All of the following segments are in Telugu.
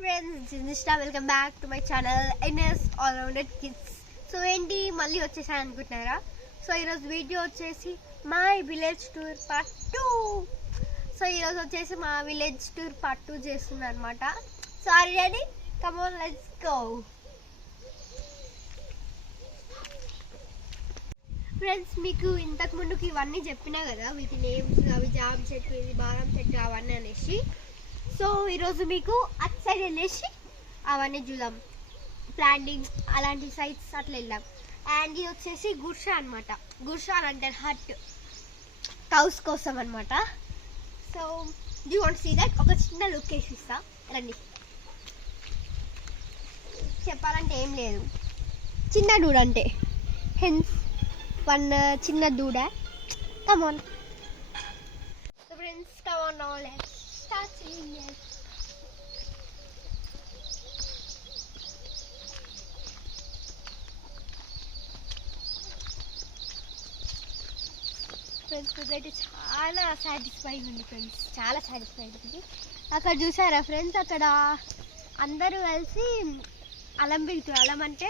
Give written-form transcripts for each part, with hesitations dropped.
Friends, this is Nishtha. Welcome back to my channel NS all rounded kids. So ఏంటి మళ్ళీ వచ్చేసాను అనుకుంటున్నారా? సో ఈరోజు వీడియో వచ్చేసి my village tour part 2. So ఈరోజు వచ్చేసి మా విలేజ్ టూర్ పార్ట్ 2 చేస్తున్నాను అనమాట. So are you ready? Come on, let's go. Friends, మీకు ఇంతకు ముందుకు ఇవన్నీ చెప్పినా కదా, వీటి నేమ్స్, అవి జామ చెట్టు, ఇది బాదం చెట్టు, అవన్నీ అనేసి. సో ఈరోజు మీకు అటు సైడ్ వెళ్ళేసి అవన్నీ చూద్దాం, ప్లాంటింగ్ అలాంటి సైట్స్ అట్లా వెళ్దాం. అండ్ ఇది వచ్చేసి గుర్షా అనమాట. గుర్షా అని అంటారు హట్, కౌస్ కోసం అనమాట. So you want see that? ఒక చిన్న లుక్ వేసి ఇస్తా రండి. చెప్పాలంటే ఏం లేదు, చిన్న డూడ్ అంటే హెన్స్ వన్ చిన్న దూడ. Come on friends, come on, now let's start seeing it. Friends, ఇదైతే చాలా సాటిస్ఫైయింగ్ ఉంది ఫ్రెండ్స్, చాలా సాటిస్ఫైయింగ్ ఉంది. అక్కడ చూసారా ఫ్రెండ్స్, అక్కడ అందరూ కలిసి అలం బిగుతారు. అలం అంటే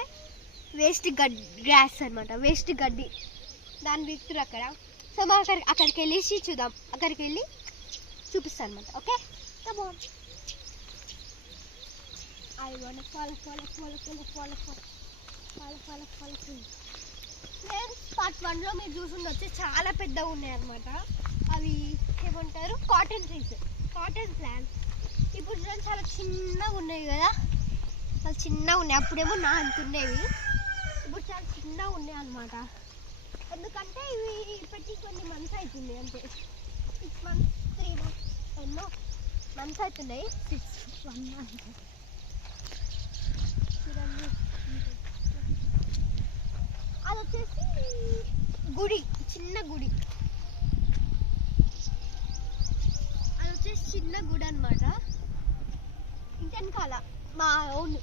వేస్ట్ గ్రాస్ అనమాట, వేస్ట్ గడ్డి, దాన్ని బిగుతారు అక్కడ. సో మా అక్కడికి వెళ్ళేసి చూద్దాం, అక్కడికి వెళ్ళి చూపిస్తాను అనమాట. Okay, come on. I want follow friends. Part 1లో మీరు చూసుండొచ్చు, చాలా పెద్దగా ఉన్నాయి అనమాట. అవి ఏమంటారు, కాటన్ ట్రీస్, కాటన్ ప్లాంట్స్. ఇప్పుడు చూడండి చాలా చిన్నగా ఉన్నాయి కదా, చాలా చిన్నగా ఉన్నాయి. అప్పుడేమో నా అంత ఉండేవి, ఇప్పుడు చాలా చిన్నగా ఉన్నాయి అనమాట. ఎందుకంటే ఇవి పెట్టి కొన్ని మంత్స్ అవుతుంది, అంటే 6 months 3 months ఎన్నో మంత్స్ అవుతున్నాయి. 1 month చూడండి. అది వచ్చేసి గుడి, చిన్న గుడి. అది వచ్చేసి చిన్న గుడి అనమాట. ఇంకెనకాల మా ఓన్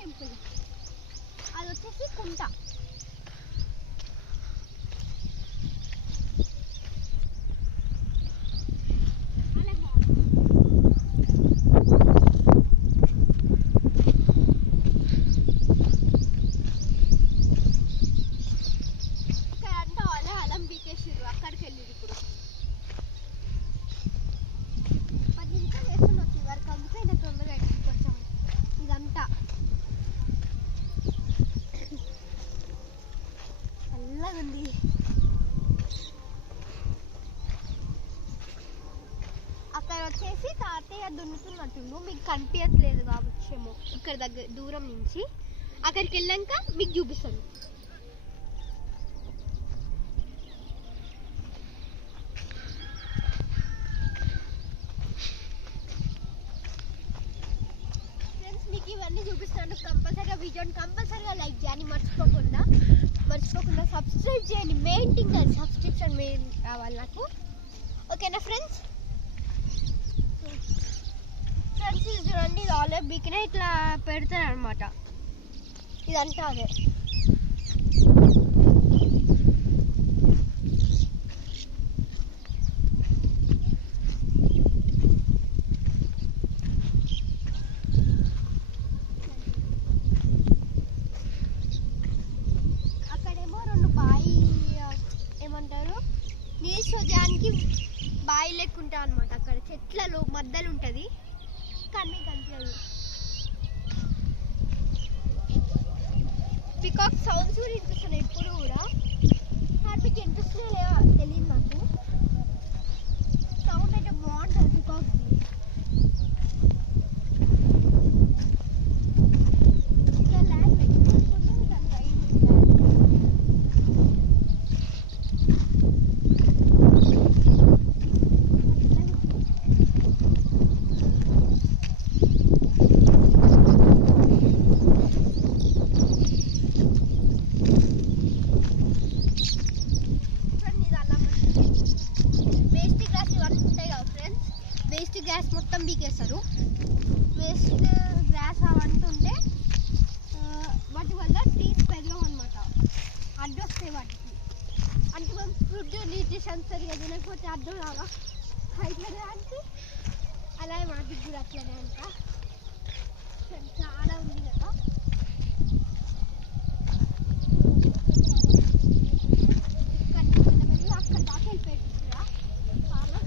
టెంపుల్. అది వచ్చేసి కుంట. అక్కడికి వెళ్ళి ఇప్పుడు 10 నిమిషాలు వేస్తుండొచ్చు వరకు, అందుకే ఇలా తొందరగా కొంచెం ఇదంతా చల్లగా ఉంది. అక్కడ వచ్చేసి తాతయ్య దున్నుతున్నట్టుండు, మీకు కనిపించట్లేదు కావచ్చేమో ఇక్కడ దగ్గర దూరం నుంచి. అక్కడికి వెళ్ళాక మీకు చూపిస్తాను. మీకు ఇవన్నీ చూపిస్తాను. కంపల్సరీగా వీడియోని కంపల్సరీగా లైక్ చేయండి, మర్చిపోకుండా సబ్స్క్రైబ్ చేయండి. మెయిన్ థింగ్ అది, సబ్స్క్రిప్షన్ మెయిన్ కావాలి నాకు. ఓకేనా ఫ్రెండ్స్? ఫ్రెండ్స్ ఇది చూడండి, ఇది ఆలివ్ బీకినే ఇట్లా పెడతారు అనమాట. ఇదంతా అదే. నీళ్ళు చూడడానికి బావి లెక్క ఉంటాయి అనమాట. అక్కడ చెట్లలో మధ్యలో ఉంటుంది, కానీ కనిపించదు. పికాక్ సౌండ్స్ కూడా వినిపిస్తున్నాయి ఇప్పుడు కూడా. మీకు వినిపిస్తున్నాయో తెలియదు నాకు. సౌండ్ అయితే బాగుంటుంది పికాక్. వేస్ట్ గ్యాస్ మొత్తం బీకేస్తారు. వేస్ట్ గ్యాస్ అవంటుంటే వాటి వల్ల ట్రీస్ పెరగవు అనమాట, అడ్డు వస్తాయి వాటికి. అంటే మనం ఫుడ్ న్యూట్రిషన్ సరిగా తినకపోతే అడ్డు రావా, అయితే అలాగే వాటికి కూడా అట్లనే అంట. పొల్యూషన్ చాలా ఉంది కదా. అక్కడ దాకా వెళ్ళిపోయిందిరా చాలా.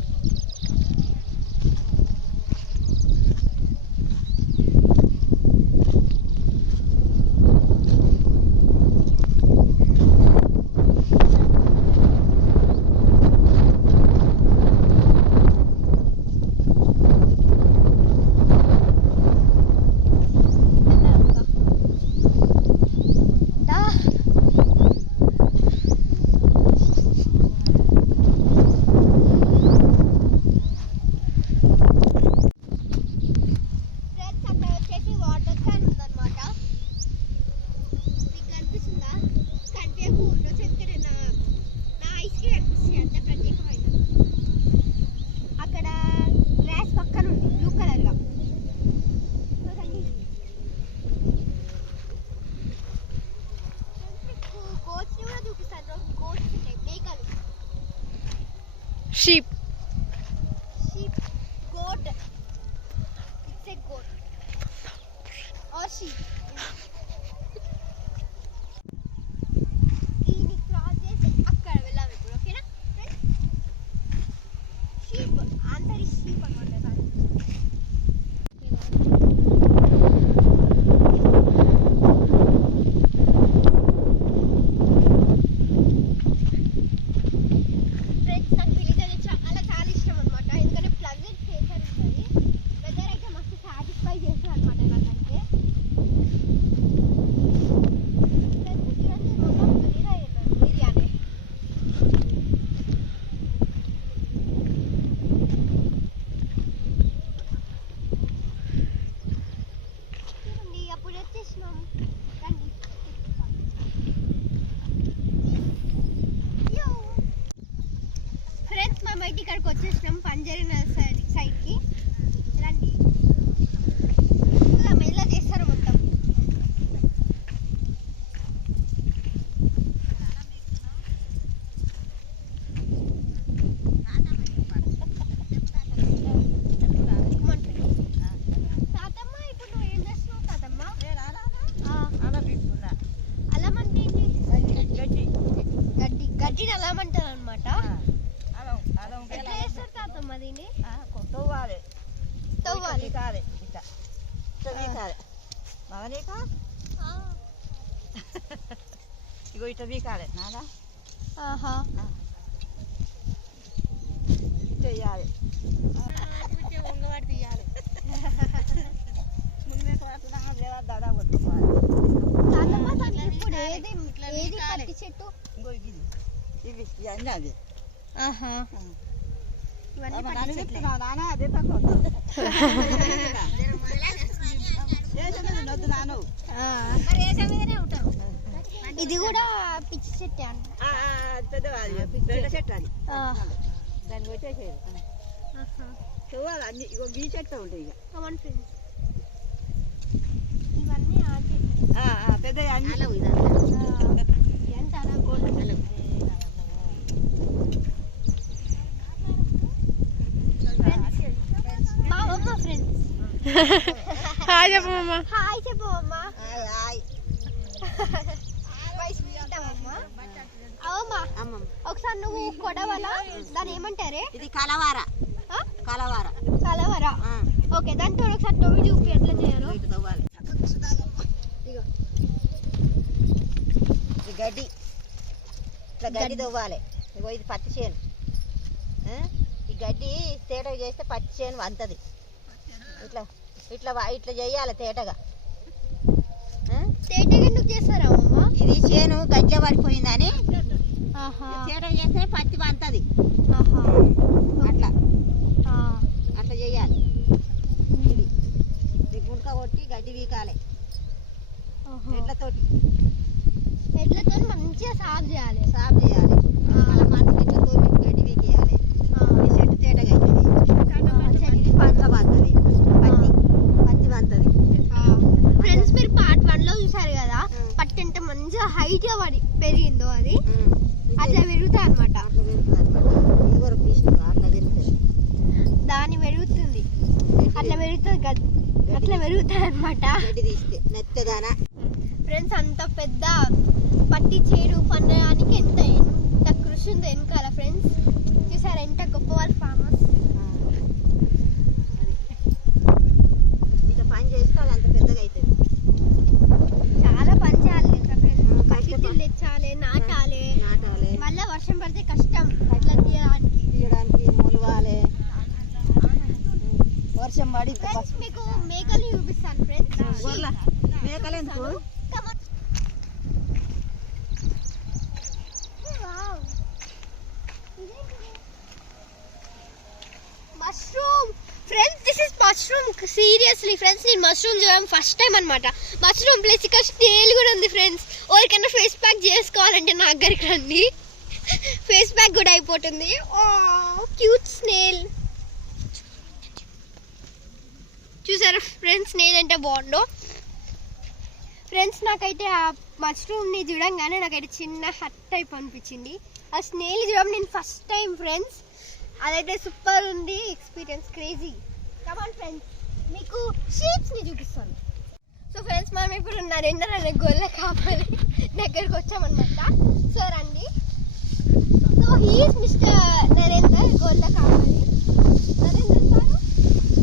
Sheep. Sheep, goat. It's a goat or sheep. దీన్ని క్రాస్ చేసి అక్కడ వెళ్ళాము ఇప్పుడు, ఓకేనా ఫ్రెండ్స్? షీప్, అందరి షీప్ అనమాట. ఫ్రెండ్స్ మా బయట ఇక్కడికి వచ్చేసినాం, పంజరి నర్సరీ సైడ్కి. రండి, మెల్ల చేస్తారు మొత్తం. తాతమ్మ ఇప్పుడు నువ్వు ఏం చేస్తున్నావు తాతమ్మ? అల్లమంటే ఏంటి? గడ్డిని అల్లమంటారు అనమాట. ఎట్లా చేస్తారు తాతమ్మ దీన్ని? తవ్వాలి తవ్వాలి. కాదే ఇట్లా కాదే బాగానేక ఇగో ఇట్లా బీకాలి నాదా. ఆహా, చెయ్యాలి ఉంగవాడి తీయాలి. ముందే దాదా కొట్టుకోవాలి. తాతమ్మ దానికి ఇప్పుడు ఏది పత్తి చెట్టు? ఇంకో ఇది ఇవి ఇవన్నీ అది. ఆహా, ఇవన్నీ పత్తి చెట్లే. నాన్న అదే తక్కువ నాను. ఇది కూడా పిచ్చి చెట్టే అంట. పెద్దవాది పెద్ద చెట్టు అది. దాన్ని పెట్టేసేది చూడాలి అన్ని. ఇగో గీ చెట్టు ఉంటాయి ఇక. కమాన్ ఫ్రెండ్స్, ఇవన్నీ ఆ చెట్టు. పెద్ద అన్ని ఎంత అలా కూడా మా అమ్మ ఫ్రెండ్స్. హాయ్ చెప్పు మమ్మ. హాయ్ చెప్పు అమ్మ. హాయ్ అవమ్మా, ఒకసారి నువ్వు కొడవల దాని ఏమంటారే? ఇది కలవార. కలవార కలవర. ఓకే, దాంతో ఒకసారి తొవ్వి చూపి ఎట్లా చేయాలో. తవ్వాలి. ఇగో ఈ గడ్డి ఇట్లా గడ్డి తవ్వాలి. ఇగో ఇది పత్తి చేను. ఈ గడ్డి తేటగా చేస్తే పత్తి చేను వంతది. ఇట్లా ఇట్లా ఇట్లా చేయాలి తేటగా. తేటగా ఎందుకు చేస్తారా అమ్మ? ఇది చేను గడ్డ పడిపోయిందని ఆహా, తేట చేస్తే పత్తి వంతది. ఆహా, అట్లా ఆ, అట్లా చేయాలి. ఇది గుంట కొట్టి గడ్డి వీకాలి ఆహా. ఎడ్లతోటి. ఎడ్లతో మంచిగా సాగు చేయాలి. సాఫ్ చేయాలి. మళ్ళీ మనసు ఎడ్లతో గడ్డి వీకేయాలి. ఈ చెట్టు తేటగా అవుతుంది. చెట్టు పంట వంతది. పత్తి వంతది. ఫ్రెండ్స్, మీరు పార్ట్ 1 లో చూసారు కదా, పట్టు ఎంత మంచిగా హైట్ గా పెరిగిందో అది అట్లా పెరుగుతుంది అనమాట. అట్లా పెరుగుతుంది అనమాట. ఇది వరకు తీసిన అట్లా పెరుగుతుంది. దాన్ని పెరుగుతుంది, అట్లా పెరుగుతుంది అట్లా పెరుగుతాయి అనమాట. గడ్డి తీస్తే మెత్తదానా. ఫ్రెండ్స్ అంత పెద్ద పట్టి చేడు పండడానికి ఎంత కృషి ఉందో వెనకాల ఫ్రెండ్స్. చూసారా ఎంత గొప్ప వాళ్ళు ఫార్మర్స్. ఇట్లా పని చేస్తే అది అంత పెద్దగా అవుతుంది. చాలా పని చేయాలి ఫ్రెండ్స్. పట్టితులు తెచ్చాలి, నాటాలి, మళ్ళీ వర్షం పడితే కష్టం అట్లా తీయడానికి మొలవాలి. వర్షం పడి ఫ్రెండ్స్ మీకు మేకలు చూపిస్తాను ఫ్రెండ్స్. మేకలు ఎందుకు? Mushroom friends, this is mushroom. Seriously friends, నేను మష్రూమ్ చూడడం ఫస్ట్ టైం అనమాట. మష్రూమ్ ప్లస్ ఇక్కడ స్నేల్ కూడా ఉంది ఫ్రెండ్స్. ఎవరికైనా ఫేస్ ప్యాక్ చేసుకోవాలంటే నా దగ్గరికి రండి, ఫేస్ ప్యాక్ కూడా అయిపోతుంది. ఓ క్యూట్ స్నేల్. చూసారా ఫ్రెండ్స్ స్నేల్ అంటే బాగుండో. ఫ్రెండ్స్ నాకైతే ఆ మష్రూమ్ని చూడంగానే నాకైతే చిన్న హట్ టైప్ అనిపించింది. ఆ స్నేల్ చూడడం నేను ఫస్ట్ టైం ఫ్రెండ్స్. అదైతే సూపర్ ఉంది ఎక్స్పీరియన్స్, క్రేజీ. కమాన్ ఫ్రెండ్స్, మీకు షీప్స్ని చూపిస్తాను. సో ఫ్రెండ్స్ మనం ఇప్పుడు నరేందర్ అనే గొల్ల కాపాలి దగ్గరకు వచ్చామన్నమాట. సో రండి. సో హీఈస్ మిస్టర్ నరేందర్ గొల్ల కాపాలి. నరేందర్ గారు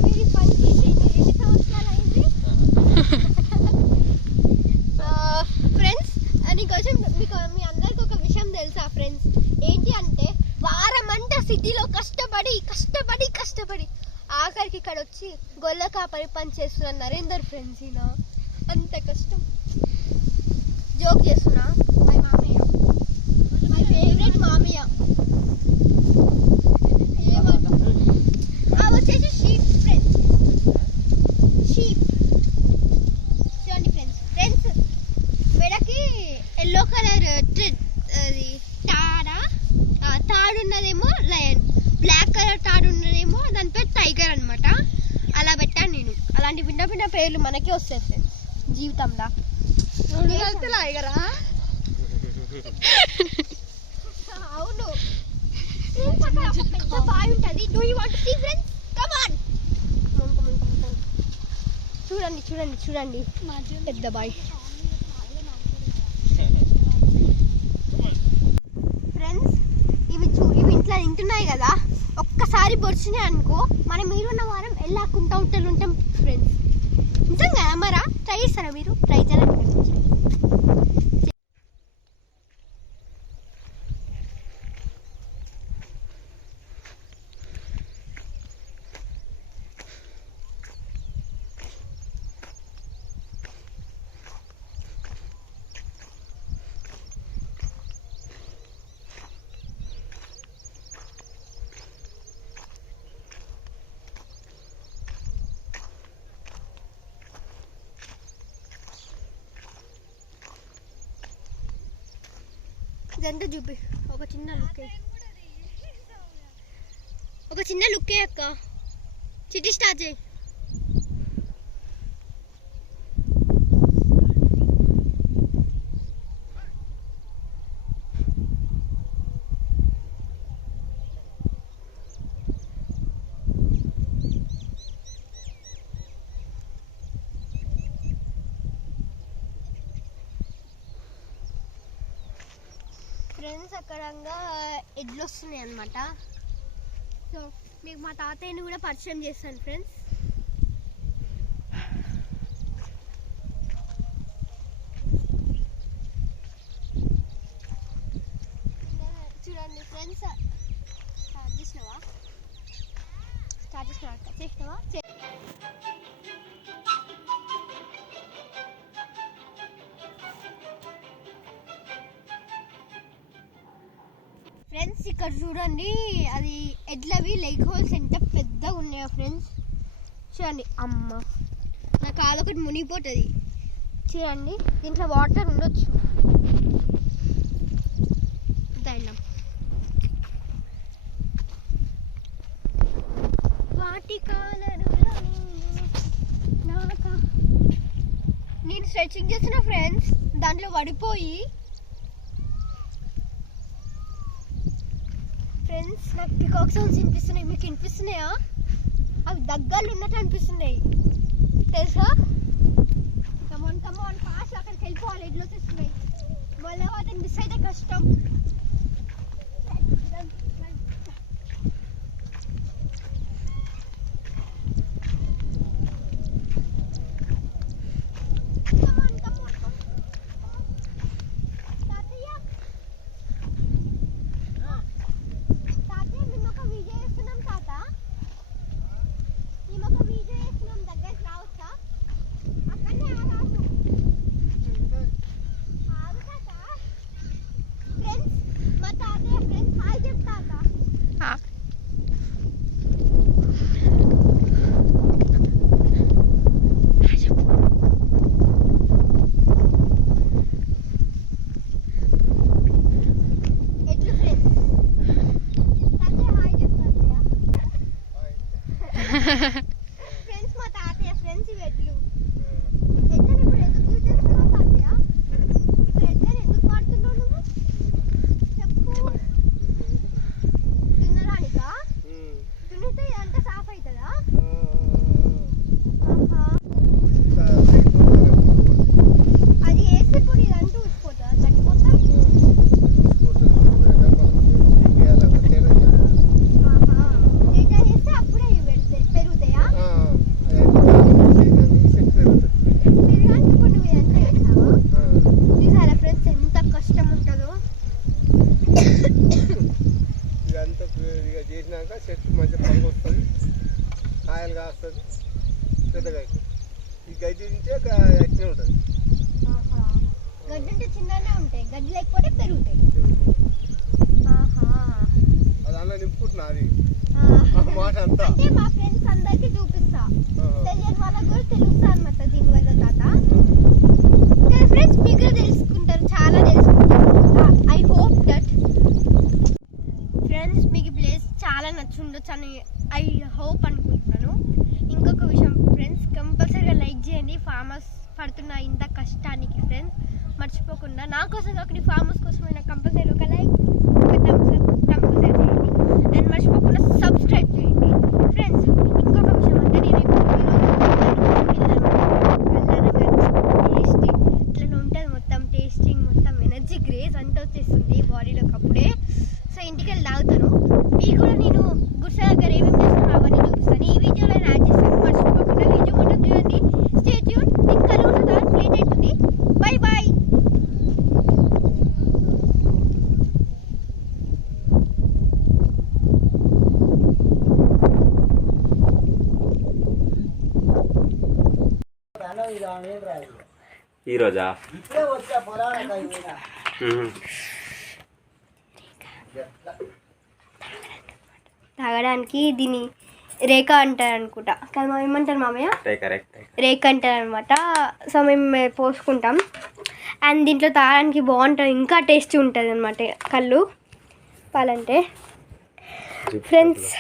మీరు ఈ పని చేసి ఎన్ని సంవత్సరాలు అయింది? ఫ్రెండ్స్ నీకోసం మీకు మీ అందరికి ఒక విషయం తెలుసా ఫ్రెండ్స్? ఏంటి అంటే వారం అంతా సిటీలో కష్టపడి ఆఖరికి ఇక్కడ వచ్చి గొల్ల కాపరి పని చేస్తున్నారు నరేందర్ ఫ్రెండ్స్. ఈయన అంత కష్టం. జోక్ చేస్తున్నా. మై మామయ్య, మై ఫేవరెట్ మామయ్య. వచ్చేసి షీప్ ఫ్రెండ్స్. షీప్ చూడండి ఫ్రెండ్స్ మెడకి ఎల్లో కలర్ అది తాడు ఉన్నదేమో లయన్, బ్లాక్ కలర్ తాడు ఉన్నదేమో దాని పేరు టైగర్ అనమాట. అలా పెట్టాను నేను. అలాంటి భిన్న పేర్లు మనకే వస్తాయి ఫ్రెండ్స్ జీవితంలో. అవును పెద్ద బాయ్ ఉంటుంది. Do you want to see friends? Come on. చూడండి పెద్ద బాయ్. ఫ్రెండ్స్ ఇవి ఇంట్లో తింటున్నాయి కదా, ఒక్కసారి పొడిచినాయి అనుకో మనం మీరున్న వారం వెళ్ళాకుంటా ఉంటాం ఫ్రెండ్స్. నిజంగా మరా ట్రై చేస్తారా మీరు? ట్రై చేయాలి. ఇదంతా చూపి ఒక చిన్న లుక్కే అక్క. చిట్టి స్టార్ట్ చేయి. ఫ్రెండ్స్ అక్కడంగా ఎడ్లు వస్తున్నాయి అన్నమాట. సో మీకు మా తాతయ్యని కూడా పరిచయం చేస్తాను ఫ్రెండ్స్. చూడండి ఫ్రెండ్స్, స్టార్ట్ చేసినావా? ఫ్రెండ్స్ ఇక్కడ చూడండి, అది ఎడ్లవి లెగ్ హోల్స్ ఎంత పెద్దగా ఉన్నాయో ఫ్రెండ్స్. చూడండి అమ్మ, నా కాలు ఒకటి మునిగిపోతుంది. చూడండి దీంట్లో వాటర్ ఉండొచ్చు. దండం వాటి కాలను నేను స్ట్రెచింగ్ చేస్తున్నా ఫ్రెండ్స్, దాంట్లో పడిపోయి. ఫ్రెండ్స్ నాకు పికాక్ సౌండ్స్ వినిపిస్తున్నాయి. మీకు వినిపిస్తున్నాయా? అవి దగ్గరలో ఉన్నట్టు అనిపిస్తున్నాయి తెలుసా? ఈ గడ్డి తింటే ఎక్కువ ఉంటుంది. ఆహా. గడ్డి ఉంటే చిన్నగానే ఉంటాయి, గడ్డి లేకపోతే పెరుగుతాయి. ఆహా. అది అన్న నింపుకుంటున్నా అది ఆ. మాట అంతా. అంటే మా ఫ్రెండ్స్ అందరికి చూపిస్తా, తెలియని వాళ్ళకి కూడా తెలుస్తా అనమాట దీనివల్ల తాత. కానీ ఫ్రెండ్స్ మీకు కూడా తెలుసుకుంటారు, చాలా తెలుసుకుంటారు. ఐ హోప్ దట్ ఫ్రెండ్స్ మీకు ఈ ప్లేస్ చాలా నచ్చుండొచ్చు అని ఐ హోప్ అనుకుంటున్నాను. ఇంకొక విషయం ఫ్రెండ్స్, కంపల్సరీగా లైక్ చేయండి ఫార్మర్స్ పడుతున్న ఇంత కష్టానికి ఫ్రెండ్స్. మర్చిపోకుండా నా కోసం ఒకటి ఫార్మర్స్ కోసమైనా కంపల్సరీ ఒక లైక్, ఒక థమ్స్ అప్ కంపల్సరీ చేయండి. అండ్ మర్చిపోకుండా సబ్స్క్రైబ్ చేయండి ఫ్రెండ్స్. ఇంకొక విషయం అంటే నేను టేస్టీ ఇట్లా ఉంటుంది, మొత్తం టేస్టింగ్ మొత్తం ఎనర్జీ గ్రేస్ అంతా వచ్చేస్తుంది బాడీలోకి అప్పుడే. సో ఇంటికి వెళ్ళి తాగుతాను. మీకు కూడా నేను గుడిసె దగ్గర ఏమేమి చేస్తాను అవన్నీ చూపిస్తాను, ఈ వీడియోలో యాడ్ చేస్తాను. మర్చిపోకుండా వీడియో మొత్తం చూడండి. Stay tune. ఇంకా లేట్ అవుతుంది. Bye bye. ఈరోజా తాగడానికి దీన్ని రేఖ అంటారు అనుకుంటా కానీ మేము ఏమంటారు మామయ్య, రేఖ అంటారు అనమాట. సో మేము పోసుకుంటాం అండ్ దీంట్లో తాగడానికి బాగుంటుంది, ఇంకా టేస్టీ ఉంటుంది అనమాట కళ్ళు పాలంటే ఫ్రెండ్స్.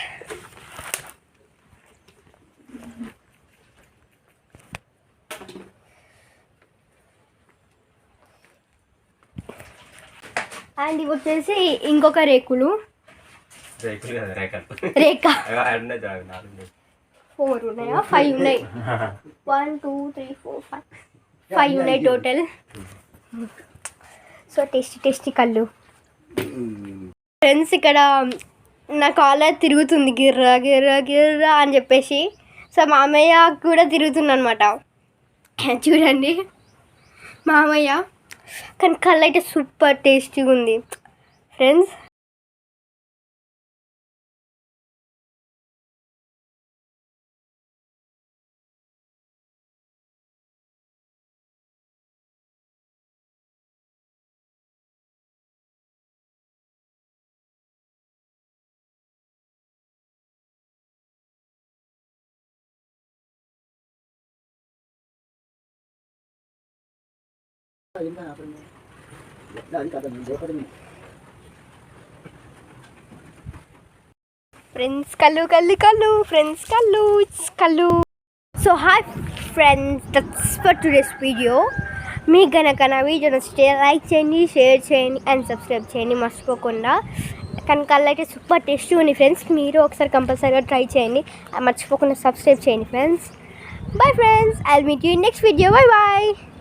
అండ్ ఇవి వచ్చేసి ఇంకొక రేకులు, రేఖ 4 ఉన్నాయా 5 ఉన్నాయి, 1 2 3 4 5 ఉన్నాయి టోటల్. సో టేస్టీ కళ్ళు ఫ్రెండ్స్. ఇక్కడ నా కాలర్ తిరుగుతుంది గిర్రా గిర్రా గిర్రా అని చెప్పేసి. సో మామయ్య కూడా తిరుగుతుంది అనమాట, చూడండి మామయ్య. కానీ కళ్ళు అయితే సూపర్ టేస్టీగా ఉంది ఫ్రెండ్స్. ఫ్రెండ్స్ కళ్ళు ఫ్రెండ్స్ కళ్ళు. So hi friends, that's for today's video. మీకు కనుక నా వీడియో నచ్చితే లైక్ చేయండి, షేర్ చేయండి అండ్ సబ్స్క్రైబ్ చేయండి మర్చిపోకుండా. కానీ కళ్ళు అయితే సూపర్ టేస్టీ ఉంది ఫ్రెండ్స్, మీరు ఒకసారి కంపల్సరీగా ట్రై చేయండి. మర్చిపోకుండా సబ్స్క్రైబ్ చేయండి friends. Bye friends, I'll meet you in next video. Bye bye.